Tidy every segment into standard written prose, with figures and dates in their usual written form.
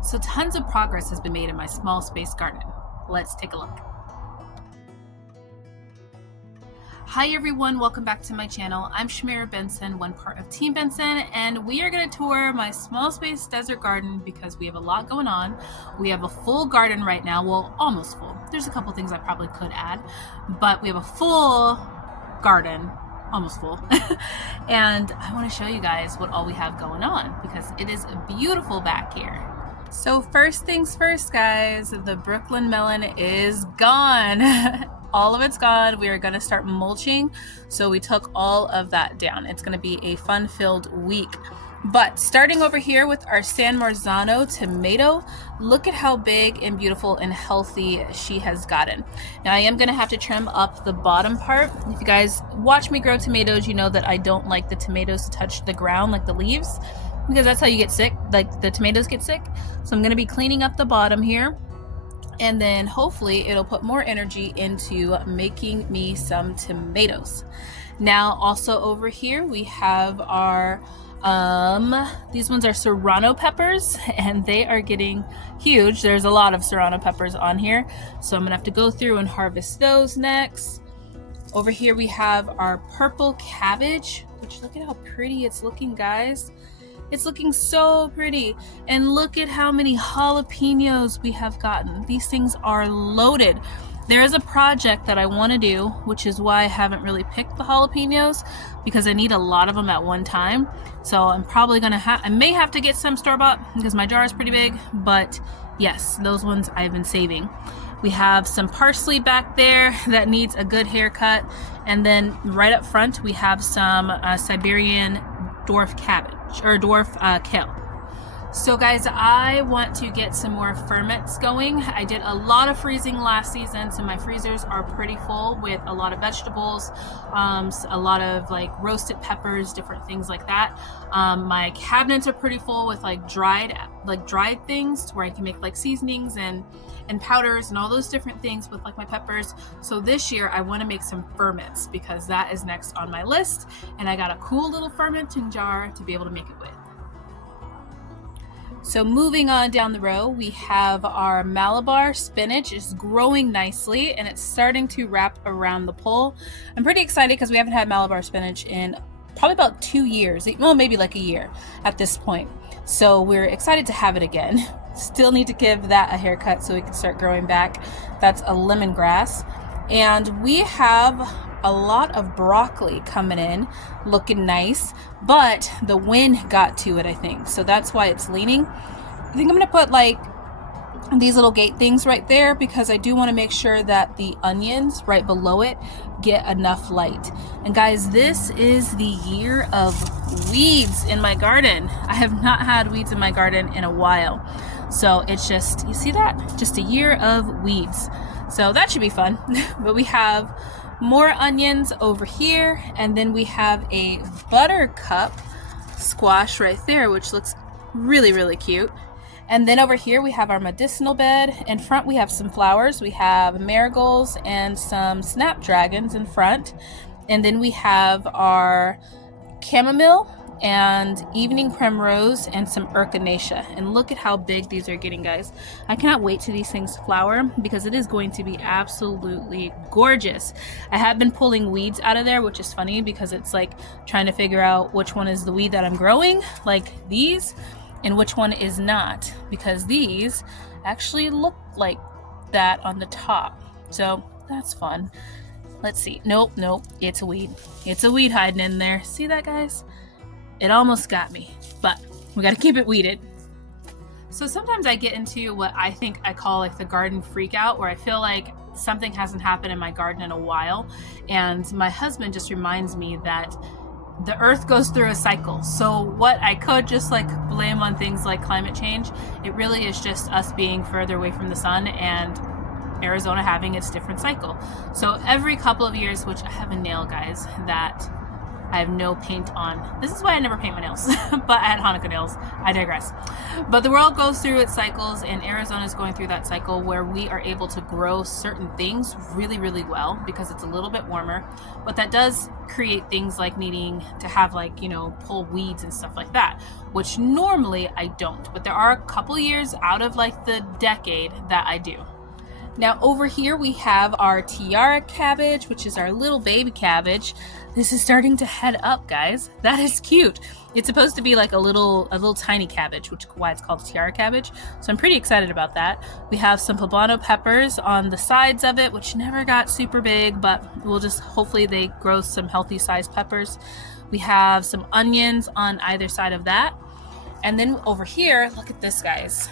So tons of progress has been made in my small space garden. Let's take a look. Hi everyone, welcome back to my channel. I'm Shamira Benson, one part of Team Benson, and we are going to tour my small space desert garden because we have a lot going on. We have a full garden right now, well, almost full. There's a couple things I probably could add, but we have a full garden, almost full. And I want to show you guys what all we have going on because it is beautiful back here. So first things first, guys, the Brooklyn melon is gone. All of it's gone. We are going to start mulching, so we took all of that down. It's going to be a fun-filled week. But starting over here with our San Marzano tomato, look at how big and beautiful and healthy she has gotten. Now I am going to have to trim up the bottom part. If you guys watch me grow tomatoes, you know that I don't like the tomatoes to touch the ground like the leaves, because that's how you get sick, like the tomatoes get sick. So I'm going to be cleaning up the bottom here, and then hopefully it'll put more energy into making me some tomatoes. Now also over here we have our these ones are serrano peppers, and they are getting huge. There's a lot of serrano peppers on here, so I'm gonna have to go through and harvest those next. Over here we have our purple cabbage, which look at how pretty it's looking, guys. It's looking so pretty. And look at how many jalapenos we have gotten. These things are loaded. There is a project that I want to do, which is why I haven't really picked the jalapenos, because I need a lot of them at one time. So I'm probably gonna I may have to get some store-bought because my jar is pretty big, but yes, those ones I've been saving. We have some parsley back there that needs a good haircut. And then right up front, we have some Siberian dwarf cabbage, or dwarf kale. So guys, I want to get some more ferments going. I did a lot of freezing last season, so my freezers are pretty full with a lot of vegetables, a lot of like roasted peppers, different things like that. My cabinets are pretty full with like dried things where I can make like seasonings and powders and all those different things with like my peppers. So this year I want to make some ferments because that is next on my list, and I got a cool little fermenting jar to be able to make it with. So moving on down the row, we have our Malabar spinach. Is growing nicely and it's starting to wrap around the pole. I'm pretty excited because we haven't had Malabar spinach in probably about 2 years, well, maybe like a year at this point. So we're excited to have it again. Still need to give that a haircut so we can start growing back. That's a lemongrass. And we have a lot of broccoli coming in, looking nice, but the wind got to it, I think. So that's why it's leaning. I think I'm gonna put like these little gate things right there because I do want to make sure that the onions right below it get enough light. And guys, this is the year of weeds in my garden. I have not had weeds in my garden in a while. So it's just, you see that? Just a year of weeds. So that should be fun. But we have more onions over here, and then we have a buttercup squash right there, which looks really, really cute. And then over here we have our medicinal bed. In front we have some flowers. We have marigolds and some snapdragons in front. And then we have our chamomile and evening primrose and some echinacea. And look at how big these are getting, guys. I cannot wait till these things flower because it is going to be absolutely gorgeous. I have been pulling weeds out of there, which is funny because it's like trying to figure out which one is the weed that I'm growing, like these, and which one is not, because these actually look like that on the top. So that's fun. Let's see. Nope, it's a weed. It's a weed hiding in there. See that, guys? It almost got me, but we got to keep it weeded. So sometimes I get into what I think I call like the garden freak out, where I feel like something hasn't happened in my garden in a while. And my husband just reminds me that the earth goes through a cycle. So what I could just like blame on things like climate change, it really is just us being further away from the sun and Arizona having its different cycle. So every couple of years, which I have a nail, guys, that I have no paint on. This is why I never paint my nails, but I had Hanukkah nails. I digress. But the world goes through its cycles, and Arizona is going through that cycle where we are able to grow certain things really, really well because it's a little bit warmer. But that does create things like needing to have, like, you know, pull weeds and stuff like that, which normally I don't. But there are a couple years out of like the decade that I do. Now over here we have our tiara cabbage, which is our little baby cabbage. This is starting to head up, guys. That is cute. It's supposed to be like a little tiny cabbage, which is why it's called tiara cabbage. So I'm pretty excited about that. We have some poblano peppers on the sides of it, which never got super big, but we'll just, hopefully they grow some healthy sized peppers. We have some onions on either side of that. And then over here, look at this, guys.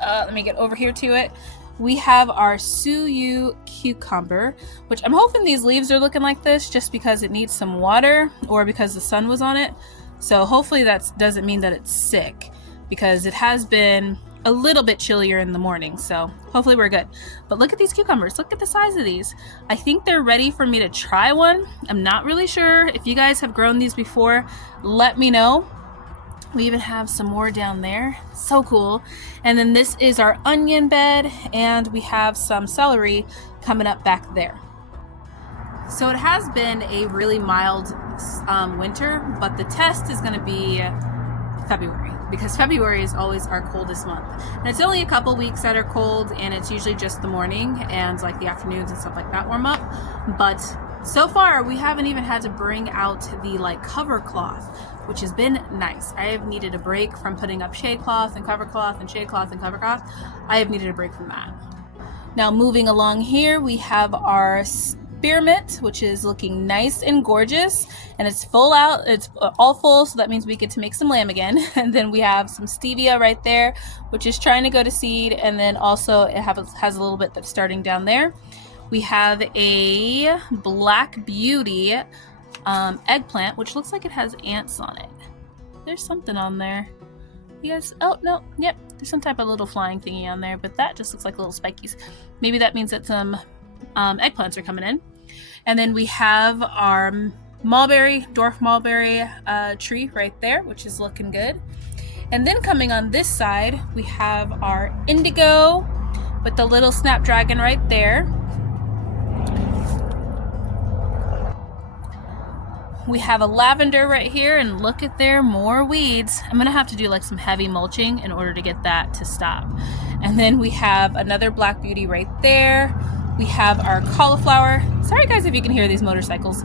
Let me get over here to it. We have our Suyu cucumber, which I'm hoping these leaves are looking like this just because it needs some water or because the sun was on it. So hopefully that doesn't mean that it's sick, because it has been a little bit chillier in the morning. So hopefully we're good. But look at these cucumbers. Look at the size of these. I think they're ready for me to try one. I'm not really sure. If you guys have grown these before, let me know. We even have some more down there. So cool. And then this is our onion bed, and we have some celery coming up back there. So it has been a really mild winter, but the test is going to be February, because February is always our coldest month. And it's only a couple weeks that are cold, and it's usually just the morning and like the afternoons and stuff like that warm up. But so far we haven't even had to bring out the like cover cloth, which has been nice. I have needed a break from putting up shade cloth and cover cloth and shade cloth and cover cloth. I have needed a break from that. Now moving along here, we have our spearmint, which is looking nice and gorgeous, and it's full out. It's all full, so that means we get to make some lamb again. And then we have some stevia right there, which is trying to go to seed, and then also it has a little bit that's starting down there. We have a Black Beauty eggplant, which looks like it has ants on it. There's something on there. You guys, oh no, yep, there's some type of little flying thingy on there, but that just looks like little spikies. Maybe that means that some eggplants are coming in. And then we have our dwarf mulberry tree right there, which is looking good. And then coming on this side, we have our indigo with the little snapdragon right there. We have a lavender right here, and look at there, more weeds. I'm gonna have to do like some heavy mulching in order to get that to stop. And then we have another Black Beauty right there. We have our cauliflower. Sorry guys if you can hear these motorcycles.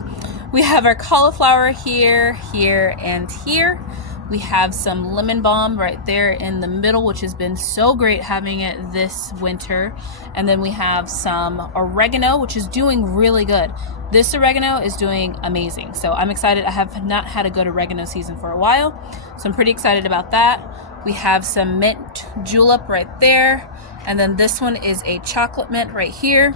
We have our cauliflower here, here, and here. We have some lemon balm right there in the middle, which has been so great having it this winter. And then we have some oregano, which is doing really good. This oregano is doing amazing. So I'm excited. I have not had a good oregano season for a while, so I'm pretty excited about that. We have some mint julep right there. And then this one is a chocolate mint right here.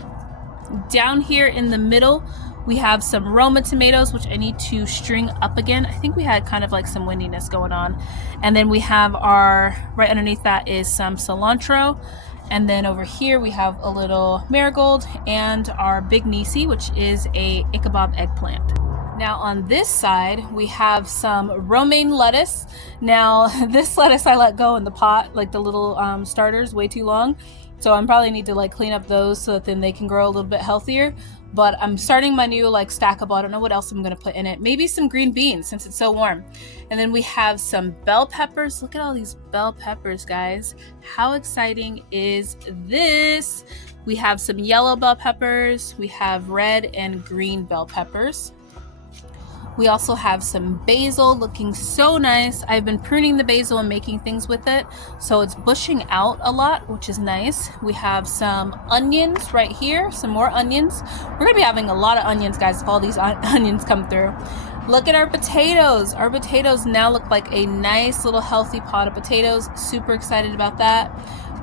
Down here in the middle, we have some Roma tomatoes, which I need to string up again. I think we had kind of like some windiness going on. And then we have right underneath that is some cilantro. And then over here we have a little marigold and our big nisi, which is a Ichabod eggplant. Now on this side, we have some romaine lettuce. Now this lettuce I let go in the pot, like the little starters, way too long. So I probably need to like clean up those so that then they can grow a little bit healthier. But I'm starting my new like stackable. I don't know what else I'm gonna put in it. Maybe some green beans since it's so warm. And then we have some bell peppers. Look at all these bell peppers, guys. How exciting is this? We have some yellow bell peppers. We have red and green bell peppers. We also have some basil looking so nice. I've been pruning the basil and making things with it, so it's bushing out a lot, which is nice. We have some onions right here, some more onions. We're gonna be having a lot of onions, guys, if all these onions come through. Look at our potatoes. Our potatoes now look like a nice little healthy pot of potatoes. Super excited about that.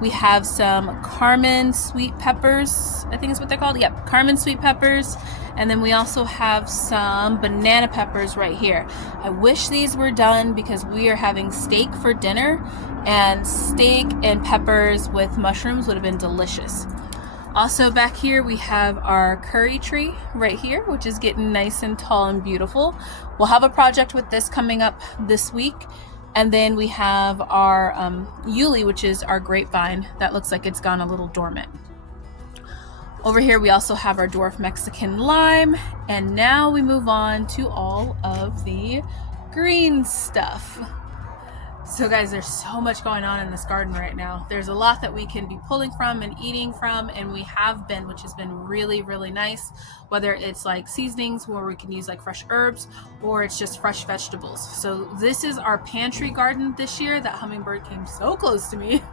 We have some Carmen sweet peppers, I think is what they're called. Yep, Carmen sweet peppers. And then we also have some banana peppers right here. I wish these were done because we are having steak for dinner, and steak and peppers with mushrooms would have been delicious. Also back here we have our curry tree right here, which is getting nice and tall and beautiful. We'll have a project with this coming up this week. And then we have our Yuli, which is our grapevine that looks like it's gone a little dormant. Over here we also have our dwarf Mexican lime, and now we move on to all of the green stuff. So guys, there's so much going on in this garden right now. There's a lot that we can be pulling from and eating from, and we have been, which has been really, really nice. Whether it's like seasonings where we can use like fresh herbs, or it's just fresh vegetables. So this is our pantry garden this year. That hummingbird came so close to me.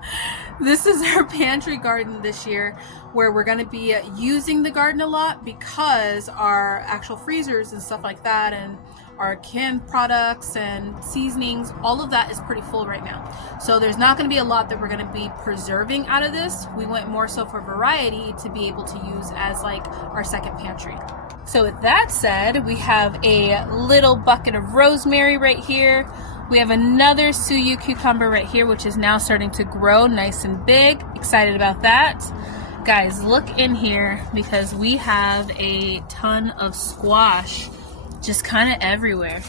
This is our pantry garden this year, where we're gonna be using the garden a lot because our actual freezers and stuff like that, and our canned products and seasonings, all of that is pretty full right now. So there's not going to be a lot that we're going to be preserving out of this. We went more so for variety to be able to use as like our second pantry. So with that said, we have a little bucket of rosemary right here. We have another suyu cucumber right here, which is now starting to grow nice and big. Excited about that. Guys, look in here because we have a ton of squash just kind of everywhere.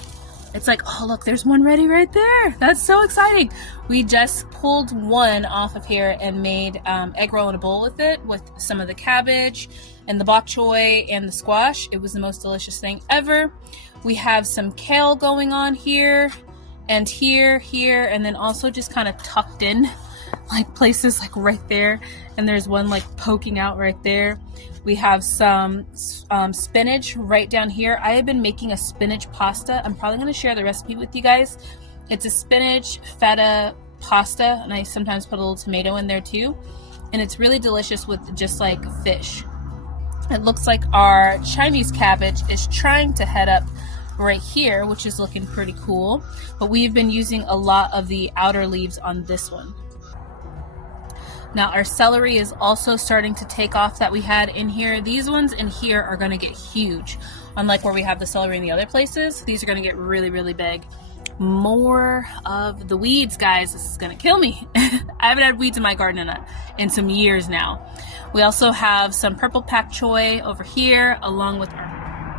It's like, oh look, there's one ready right there. That's so exciting. We just pulled one off of here and made egg roll in a bowl with it, with some of the cabbage and the bok choy and the squash. It was the most delicious thing ever. We have some kale going on here and here, and then also just kind of tucked in like places like right there, and there's one like poking out right there. We have some spinach right down here. I have been making a spinach pasta. I'm probably going to share the recipe with you guys. It's a spinach feta pasta, and I sometimes put a little tomato in there too, and it's really delicious with just like fish. It looks like our Chinese cabbage is trying to head up right here, which is looking pretty cool, but we've been using a lot of the outer leaves on this one. Now our celery is also starting to take off that we had in here. These ones in here are going to get huge. Unlike where we have the celery in the other places, these are going to get really, really big. More of the weeds, guys. This is going to kill me. I haven't had weeds in my garden in some years now. We also have some purple pak choy over here, along with our...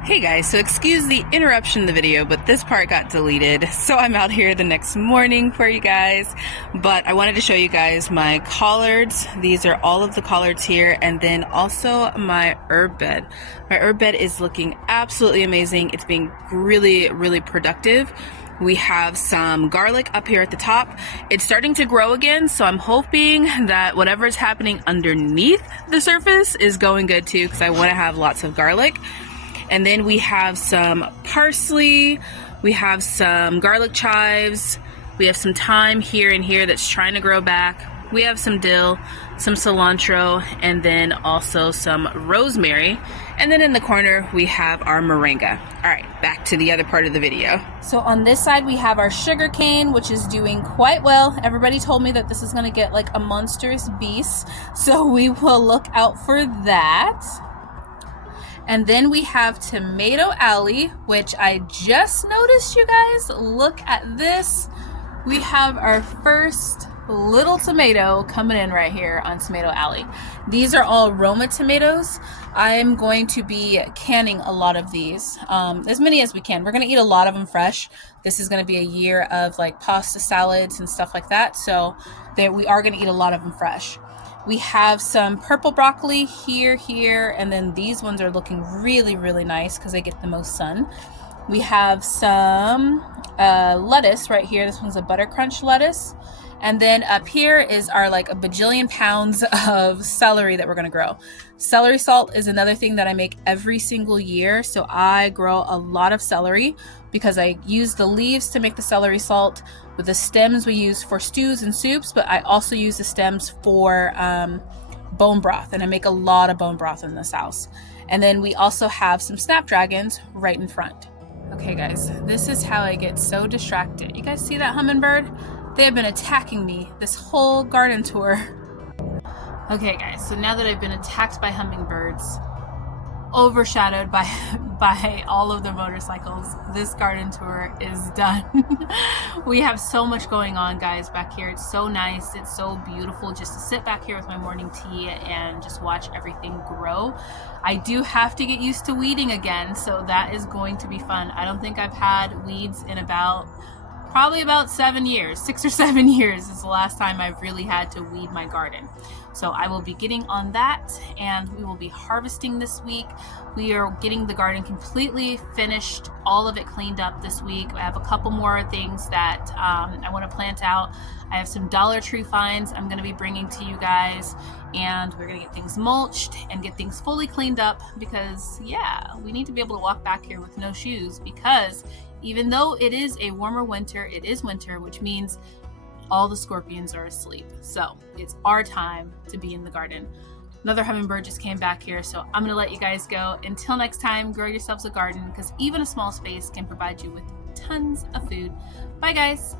Hey guys, so excuse the interruption in the video, but this part got deleted, so I'm out here the next morning for you guys. But I wanted to show you guys my collards. These are all of the collards here, and then also my herb bed. My herb bed is looking absolutely amazing. It's being really, really productive. We have some garlic up here at the top. It's starting to grow again, so I'm hoping that whatever is happening underneath the surface is going good too, because I want to have lots of garlic. And then we have some parsley, we have some garlic chives, we have some thyme here and here that's trying to grow back. We have some dill, some cilantro, and then also some rosemary. And then in the corner, we have our moringa. All right, back to the other part of the video. So on this side, we have our sugar cane, which is doing quite well. Everybody told me that this is gonna get like a monstrous beast, so we will look out for that. And then we have Tomato Alley, which I just noticed, you guys. Look at this. We have our first little tomato coming in right here on Tomato Alley. These are all Roma tomatoes. I'm going to be canning a lot of these, as many as we can. We're going to eat a lot of them fresh. This is going to be a year of like pasta salads and stuff like that. So we are going to eat a lot of them fresh. We have some purple broccoli here, and then these ones are looking really, really nice because they get the most sun. We have some lettuce right here. This one's a butter crunch lettuce. And then up here is our like a bajillion pounds of celery that we're gonna grow. Celery salt is another thing that I make every single year. So I grow a lot of celery because I use the leaves to make the celery salt. With the stems we use for stews and soups, but I also use the stems for bone broth, and I make a lot of bone broth in this house. And then we also have some snapdragons right in front. Okay guys, this is how I get so distracted. You guys see that hummingbird? They have been attacking me this whole garden tour. Okay guys, so now that I've been attacked by hummingbirds, overshadowed by by all of the motorcycles. This garden tour is done. We have so much going on, guys, back here. It's so nice. It's so beautiful just to sit back here with my morning tea and just watch everything grow. I do have to get used to weeding again, so that is going to be fun. I don't think I've had weeds in probably about 7 years. 6 or 7 years is the last time I've really had to weed my garden. So I will be getting on that, and we will be harvesting this week. We are getting the garden completely finished, all of it cleaned up this week. I have a couple more things that I want to plant out. I have some Dollar Tree finds I'm going to be bringing to you guys, and we're going to get things mulched and get things fully cleaned up because, yeah, we need to be able to walk back here with no shoes because even though it is a warmer winter, it is winter, which means all the scorpions are asleep. So it's our time to be in the garden. Another hummingbird just came back here, so I'm gonna let you guys go. Until next time, grow yourselves a garden because even a small space can provide you with tons of food. Bye, guys.